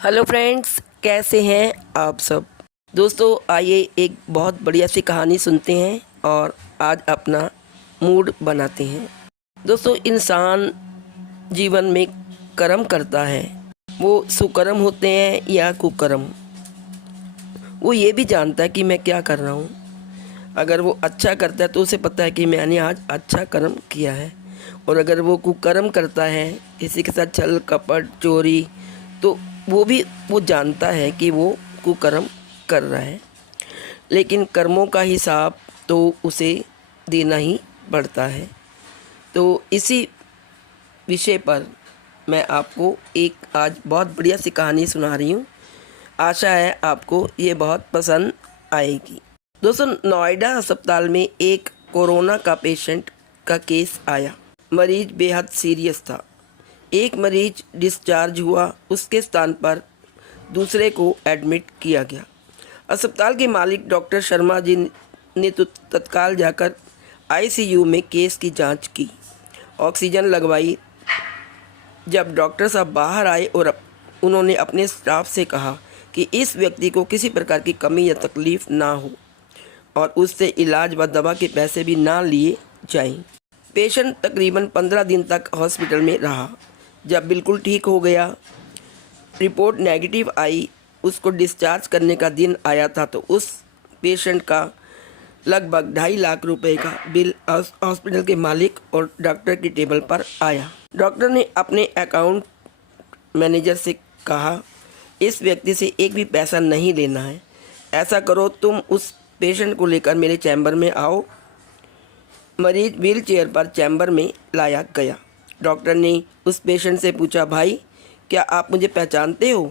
Hello friends, कैसे हैं आप सब। दोस्तों आइए एक बहुत बढ़िया सी कहानी सुनते हैं और आज अपना मूड बनाते हैं। दोस्तों इंसान जीवन में कर्म करता है, वो सुकर्म होते हैं या कुकर्म, वो ये भी जानता है कि मैं क्या कर रहा हूँ। अगर वो अच्छा करता है तो उसे पता है कि मैंने आज अच्छा कर्म किया है, और अगर वो कुकर्म करता है, किसी के साथ छल कपट चोरी, तो वो जानता है कि वो कुकर्म कर रहा है। लेकिन कर्मों का हिसाब तो उसे देना ही पड़ता है। तो इसी विषय पर मैं आपको एक आज बहुत बढ़िया सी कहानी सुना रही हूँ। आशा है आपको ये बहुत पसंद आएगी। दोस्तों नोएडा अस्पताल में एक कोरोना का पेशेंट का केस आया। मरीज बेहद सीरियस था। एक मरीज डिस्चार्ज हुआ, उसके स्थान पर दूसरे को एडमिट किया गया। अस्पताल के मालिक डॉक्टर शर्मा जी ने तो तत्काल जाकर आईसीयू में केस की जांच की, ऑक्सीजन लगवाई। जब डॉक्टर साहब बाहर आए और उन्होंने अपने स्टाफ से कहा कि इस व्यक्ति को किसी प्रकार की कमी या तकलीफ़ ना हो और उससे इलाज व दवा के पैसे भी ना लिए जाएं। पेशेंट तकरीबन 15 दिन तक हॉस्पिटल में रहा। जब बिल्कुल ठीक हो गया, रिपोर्ट नेगेटिव आई, उसको डिस्चार्ज करने का दिन आया था, तो उस पेशेंट का लगभग 2.5 लाख रुपए का बिल हॉस्पिटल के मालिक और डॉक्टर की टेबल पर आया। डॉक्टर ने अपने अकाउंट मैनेजर से कहा, इस व्यक्ति से एक भी पैसा नहीं लेना है। ऐसा करो, तुम उस पेशेंट को लेकर मेरे चैम्बर में आओ। मरीज व्हील चेयर पर चैम्बर में लाया गया। डॉक्टर ने उस पेशेंट से पूछा, भाई क्या आप मुझे पहचानते हो?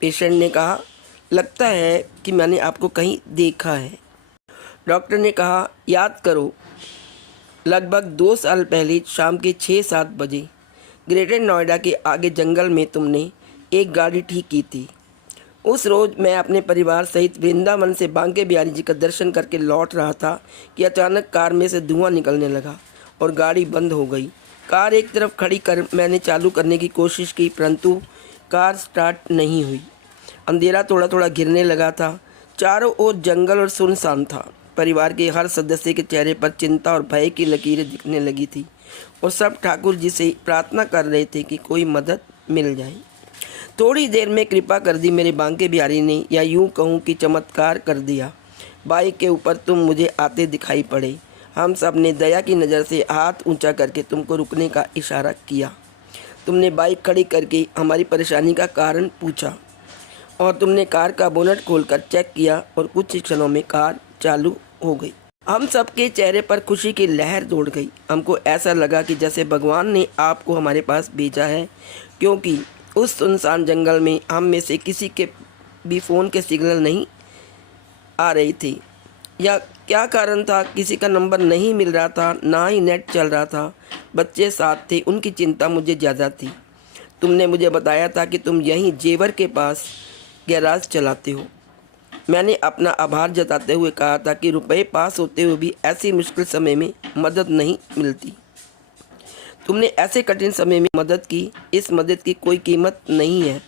पेशेंट ने कहा, लगता है कि मैंने आपको कहीं देखा है। डॉक्टर ने कहा, याद करो, लगभग 2 साल पहले शाम के 6-7 बजे ग्रेटर नोएडा के आगे जंगल में तुमने एक गाड़ी ठीक की थी। उस रोज़ मैं अपने परिवार सहित वृंदावन से बांके बिहारी जी का दर्शन करके लौट रहा था कि अचानक कार में से धुआं निकलने लगा और गाड़ी बंद हो गई। कार एक तरफ खड़ी कर मैंने चालू करने की कोशिश की, परंतु कार स्टार्ट नहीं हुई। अंधेरा थोड़ा थोड़ा घिरने लगा था। चारों ओर जंगल और सुनसान था। परिवार के हर सदस्य के चेहरे पर चिंता और भय की लकीरें दिखने लगी थी और सब ठाकुर जी से प्रार्थना कर रहे थे कि कोई मदद मिल जाए। थोड़ी देर में कृपा कर दी मेरे बांके बिहारी ने, या यूं कहूँ कि चमत्कार कर दिया। बाइक के ऊपर तुम मुझे आते दिखाई पड़े। हम सब ने दया की नज़र से हाथ ऊंचा करके तुमको रुकने का इशारा किया। तुमने बाइक खड़ी करके हमारी परेशानी का कारण पूछा और तुमने कार का बोनट खोलकर चेक किया और कुछ क्षणों में कार चालू हो गई। हम सबके चेहरे पर खुशी की लहर दौड़ गई। हमको ऐसा लगा कि जैसे भगवान ने आपको हमारे पास भेजा है, क्योंकि उस सुनसान जंगल में हम में से किसी के भी फ़ोन के सिग्नल नहीं आ रही थी, या क्या कारण था, किसी का नंबर नहीं मिल रहा था, ना ही नेट चल रहा था। बच्चे साथ थे, उनकी चिंता मुझे ज़्यादा थी। तुमने मुझे बताया था कि तुम यहीं जेवर के पास गैराज चलाते हो। मैंने अपना आभार जताते हुए कहा था कि रुपए पास होते हुए भी ऐसी मुश्किल समय में मदद नहीं मिलती। तुमने ऐसे कठिन समय में मदद की। इस मदद की कोई कीमत नहीं है,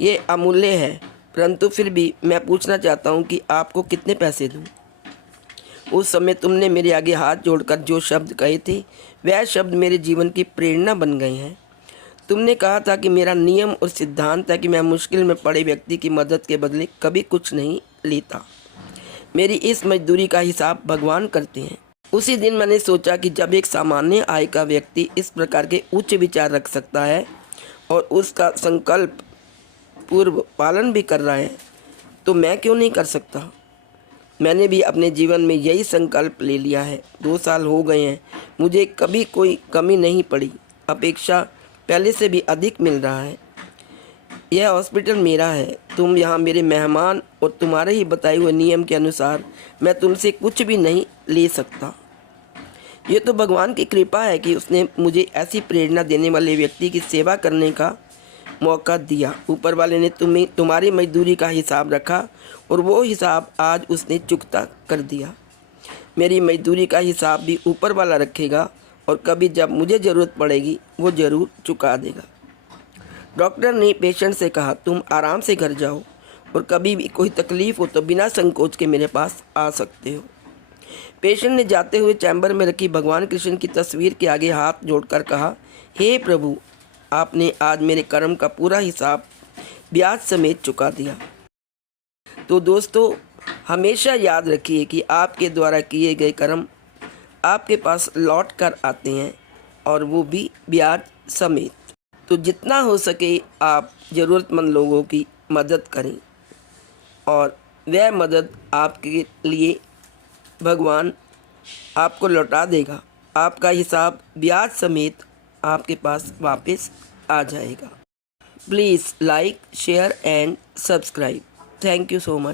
ये अमूल्य है, परंतु फिर भी मैं पूछना चाहता हूँ कि आपको कितने पैसे दूँ। उस समय तुमने मेरे आगे हाथ जोड़कर जो शब्द कहे थे, वह शब्द मेरे जीवन की प्रेरणा बन गए हैं। तुमने कहा था कि मेरा नियम और सिद्धांत है कि मैं मुश्किल में पड़े व्यक्ति की मदद के बदले कभी कुछ नहीं लेता। मेरी इस मजदूरी का हिसाब भगवान करते हैं। उसी दिन मैंने सोचा कि जब एक सामान्य आय का व्यक्ति इस प्रकार के उच्च विचार रख सकता है और उसका संकल्प पूर्व पालन भी कर रहा है, तो मैं क्यों नहीं कर सकता। मैंने भी अपने जीवन में यही संकल्प ले लिया है। 2 साल हो गए हैं, मुझे कभी कोई कमी नहीं पड़ी। अपेक्षा पहले से भी अधिक मिल रहा है। यह हॉस्पिटल मेरा है, तुम यहाँ मेरे मेहमान, और तुम्हारे ही बताए हुए नियम के अनुसार मैं तुमसे कुछ भी नहीं ले सकता। ये तो भगवान की कृपा है कि उसने मुझे ऐसी प्रेरणा देने वाले व्यक्ति की सेवा करने का मौका दिया। ऊपर वाले ने तुम्हारी मजदूरी का हिसाब रखा और वो हिसाब आज उसने चुकता कर दिया। मेरी मजदूरी का हिसाब भी ऊपर वाला रखेगा और कभी जब मुझे ज़रूरत पड़ेगी वो ज़रूर चुका देगा। डॉक्टर ने पेशेंट से कहा, तुम आराम से घर जाओ और कभी भी कोई तकलीफ़ हो तो बिना संकोच के मेरे पास आ सकते हो। पेशेंट ने जाते हुए चैम्बर में रखी भगवान कृष्ण की तस्वीर के आगे हाथ जोड़कर कहा, हे प्रभु, आपने आज मेरे कर्म का पूरा हिसाब ब्याज समेत चुका दिया। तो दोस्तों, हमेशा याद रखिए कि आपके द्वारा किए गए कर्म आपके पास लौट कर आते हैं, और वो भी ब्याज समेत। तो जितना हो सके आप ज़रूरतमंद लोगों की मदद करें, और वह मदद आपके लिए भगवान आपको लौटा देगा। आपका हिसाब ब्याज समेत आपके पास वापस आ जाएगा। Please like, share and subscribe. Thank you so much.